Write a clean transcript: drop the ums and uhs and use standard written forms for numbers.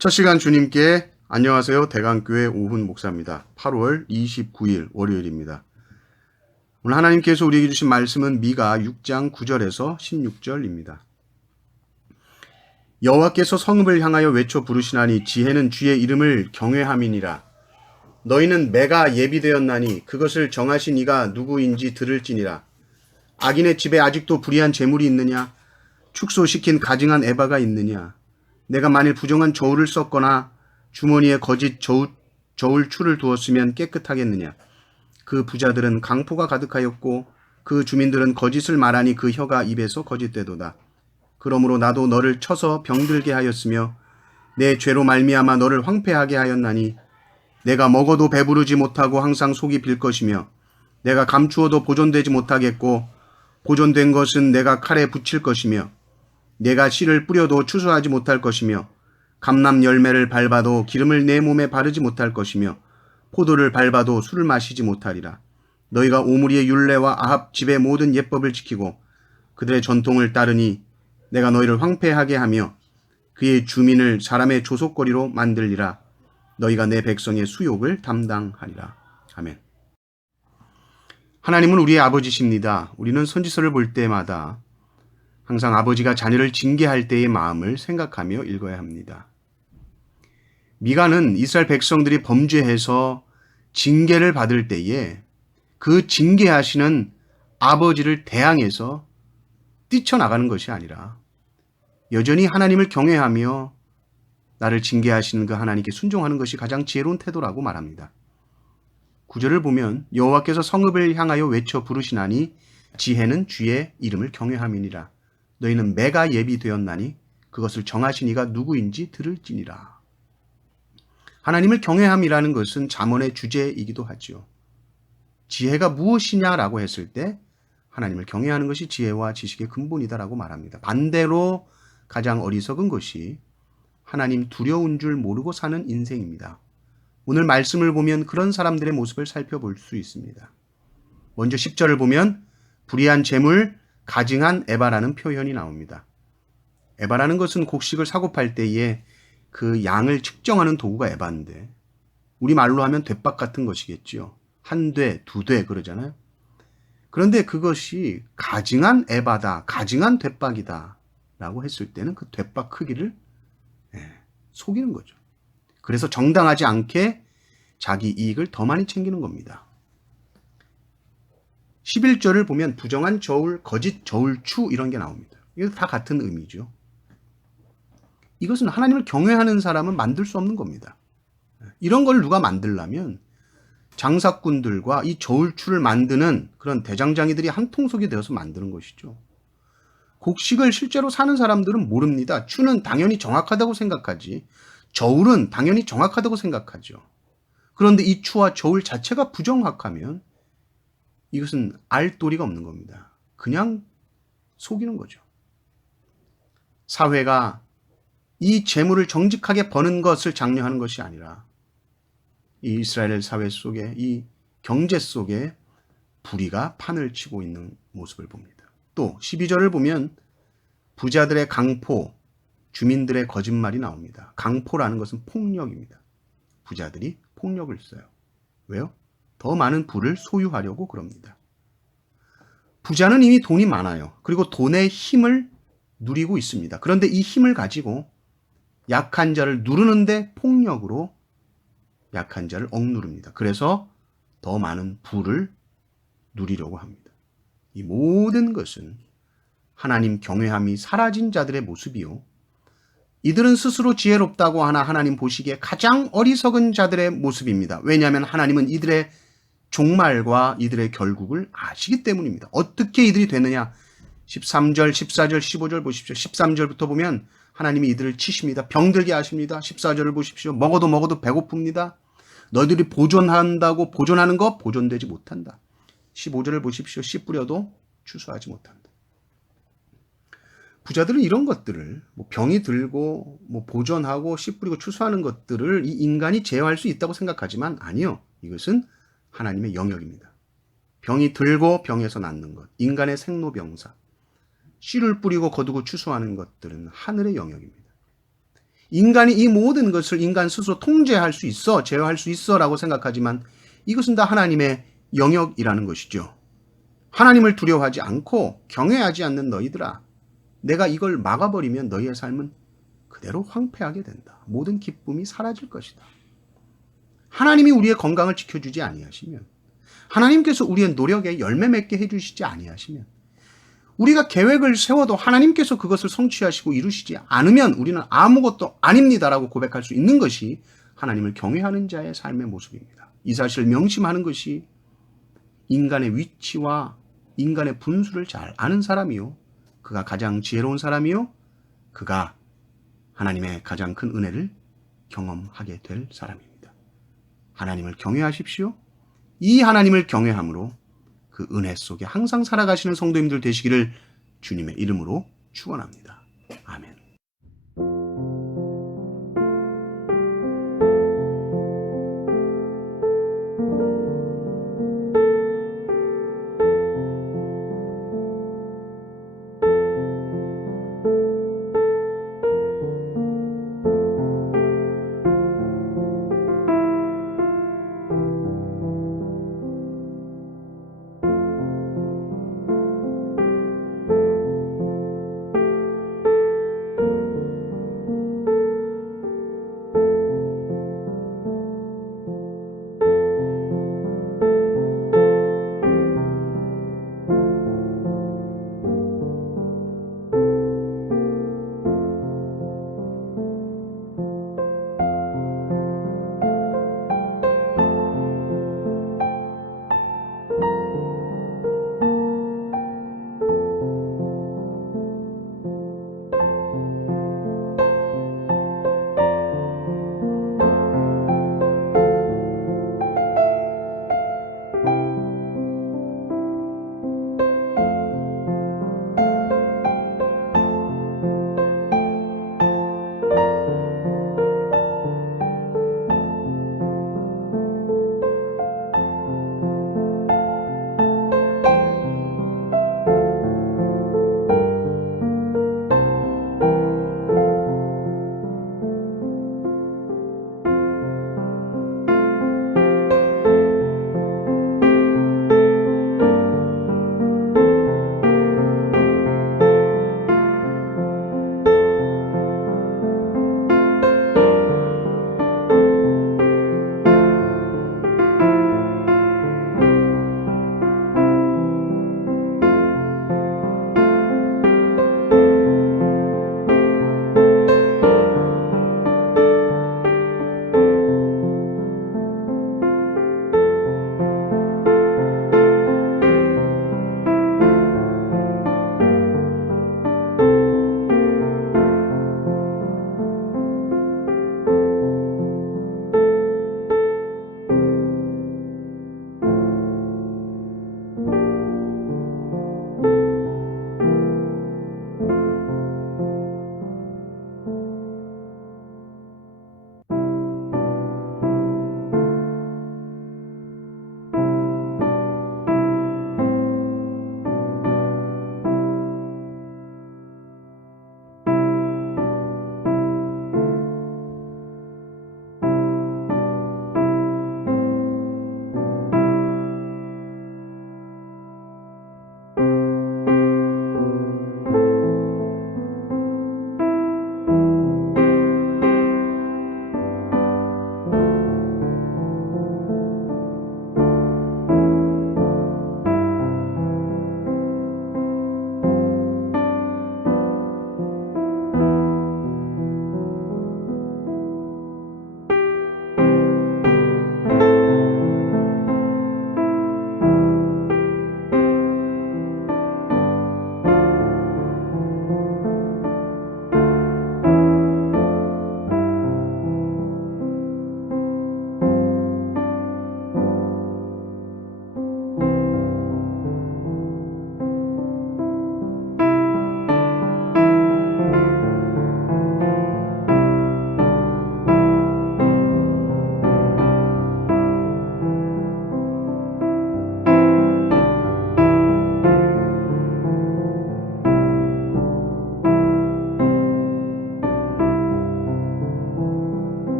첫 시간 주님께 안녕하세요. 대강교회 오훈 목사입니다. 8월 29일 월요일입니다. 오늘 하나님께서 우리에게 주신 말씀은 미가 6장 9절에서 16절입니다. 여호와께서 성읍을 향하여 외쳐 부르시나니 지혜는 주의 이름을 경외함이니라. 너희는 매가 예비되었나니 그것을 정하신 이가 누구인지 들을지니라. 악인의 집에 아직도 불의한 재물이 있느냐? 축소시킨 가증한 에바가 있느냐? 내가 만일 부정한 저울을 썼거나 주머니에 거짓 저울추를 두었으면 깨끗하겠느냐? 그 부자들은 강포가 가득하였고 그 주민들은 거짓을 말하니 그 혀가 입에서 거짓되도다. 그러므로 나도 너를 쳐서 병들게 하였으며 내 죄로 말미암아 너를 황폐하게 하였나니 내가 먹어도 배부르지 못하고 항상 속이 빌 것이며 내가 감추어도 보존되지 못하겠고 보존된 것은 내가 칼에 붙일 것이며 내가 씨를 뿌려도 추수하지 못할 것이며 감람 열매를 밟아도 기름을 내 몸에 바르지 못할 것이며 포도를 밟아도 술을 마시지 못하리라. 너희가 오므리의 율례와 아합 집의 모든 예법을 지키고 그들의 전통을 따르니 내가 너희를 황폐하게 하며 그의 주민을 사람의 조속거리로 만들리라. 너희가 내 백성의 수욕을 담당하리라. 아멘. 하나님은 우리의 아버지십니다. 우리는 선지서를 볼 때마다 항상 아버지가 자녀를 징계할 때의 마음을 생각하며 읽어야 합니다. 미가는 이스라엘 백성들이 범죄해서 징계를 받을 때에 그 징계하시는 아버지를 대항해서 뛰쳐나가는 것이 아니라 여전히 하나님을 경외하며 나를 징계하시는 그 하나님께 순종하는 것이 가장 지혜로운 태도라고 말합니다. 9절을 보면 여호와께서 성읍을 향하여 외쳐 부르시나니 지혜는 주의 이름을 경외함이니라. 너희는 매가 예비되었나니 그것을 정하신 이가 누구인지 들을지니라. 하나님을 경외함이라는 것은 잠언의 주제이기도 하죠. 지혜가 무엇이냐라고 했을 때 하나님을 경외하는 것이 지혜와 지식의 근본이다라고 말합니다. 반대로 가장 어리석은 것이 하나님 두려운 줄 모르고 사는 인생입니다. 오늘 말씀을 보면 그런 사람들의 모습을 살펴볼 수 있습니다. 먼저 10절을 보면 불의한 재물, 가증한 에바라는 표현이 나옵니다. 에바라는 것은 곡식을 사고 팔 때에 그 양을 측정하는 도구가 에바인데 우리말로 하면 돛박 같은 것이겠죠. 한 돼, 두 돼 그러잖아요. 그런데 그것이 가증한 에바다, 가증한 돛박이다 라고 했을 때는 그 돛박 크기를 속이는 거죠. 그래서 정당하지 않게 자기 이익을 더 많이 챙기는 겁니다. 11절을 보면 부정한 저울, 거짓 저울추 이런 게 나옵니다. 이거 다 같은 의미죠. 이것은 하나님을 경외하는 사람은 만들 수 없는 겁니다. 이런 걸 누가 만들려면 장사꾼들과 이 저울추를 만드는 그런 대장장이들이 한 통속이 되어서 만드는 것이죠. 곡식을 실제로 사는 사람들은 모릅니다. 추는 당연히 정확하다고 생각하지 저울은 당연히 정확하다고 생각하죠. 그런데 이 추와 저울 자체가 부정확하면 이것은 알 도리가 없는 겁니다. 그냥 속이는 거죠. 사회가 이 재물을 정직하게 버는 것을 장려하는 것이 아니라 이 이스라엘 사회 속에 이 경제 속에 불의가 판을 치고 있는 모습을 봅니다. 또 12절을 보면 부자들의 강포, 주민들의 거짓말이 나옵니다. 강포라는 것은 폭력입니다. 부자들이 폭력을 써요. 왜요? 더 많은 부를 소유하려고 그럽니다. 부자는 이미 돈이 많아요. 그리고 돈의 힘을 누리고 있습니다. 그런데 이 힘을 가지고 약한 자를 누르는데 폭력으로 약한 자를 억누릅니다. 그래서 더 많은 부를 누리려고 합니다. 이 모든 것은 하나님 경외함이 사라진 자들의 모습이요. 이들은 스스로 지혜롭다고 하나 하나님 보시기에 가장 어리석은 자들의 모습입니다. 왜냐하면 하나님은 이들의 종말과 이들의 결국을 아시기 때문입니다. 어떻게 이들이 되느냐? 13절, 14절, 15절 보십시오. 13절부터 보면 하나님이 이들을 치십니다. 병들게 하십니다. 14절을 보십시오. 먹어도 배고픕니다. 너희들이 보존한다고 보존하는 거 보존되지 못한다. 15절을 보십시오. 씨 뿌려도 추수하지 못한다. 부자들은 이런 것들을 병이 들고 보존하고 씨 뿌리고 추수하는 것들을 이 인간이 제어할 수 있다고 생각하지만 아니요. 이것은 하나님의 영역입니다. 병이 들고 병에서 낫는 것, 인간의 생로병사, 씨를 뿌리고 거두고 추수하는 것들은 하늘의 영역입니다. 인간이 이 모든 것을 인간 스스로 통제할 수 있어, 제어할 수 있어 라고 생각하지만 이것은 다 하나님의 영역이라는 것이죠. 하나님을 두려워하지 않고 경외하지 않는 너희들아, 내가 이걸 막아버리면 너희의 삶은 그대로 황폐하게 된다. 모든 기쁨이 사라질 것이다. 하나님이 우리의 건강을 지켜주지 아니하시면, 하나님께서 우리의 노력에 열매 맺게 해주시지 아니하시면, 우리가 계획을 세워도 하나님께서 그것을 성취하시고 이루시지 않으면 우리는 아무것도 아닙니다라고 고백할 수 있는 것이 하나님을 경외하는 자의 삶의 모습입니다. 이 사실을 명심하는 것이 인간의 위치와 인간의 분수를 잘 아는 사람이요, 그가 가장 지혜로운 사람이요, 그가 하나님의 가장 큰 은혜를 경험하게 될 사람입니다. 하나님을 경외하십시오. 이 하나님을 경외함으로 그 은혜 속에 항상 살아가시는 성도님들 되시기를 주님의 이름으로 축원합니다. 아멘.